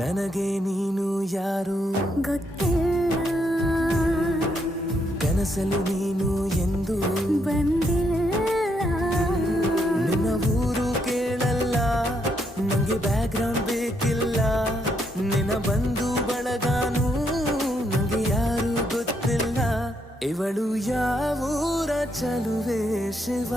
ನನಗೆ ನೀನು ಯಾರು ಗೊತ್ತಿಲ್ಲ, ಕನಸಲು ನೀನು ಎಂದು ಬಂದಿಲ್ಲ. ನಿನ್ನ ಊರು ಕೇಳಲ್ಲ, ನಂಗೆ ಬ್ಯಾಕ್ಗ್ರೌಂಡ್ ಬೇಕಿಲ್ಲ. ನಿನ್ನ ಬಂಧು ಬಳಗಾನು ನಂಗೆ ಯಾರು ಗೊತ್ತಿಲ್ಲ. ಇವಳು ಯಾವೂರ ಚಲುವೆ ಶಿವ.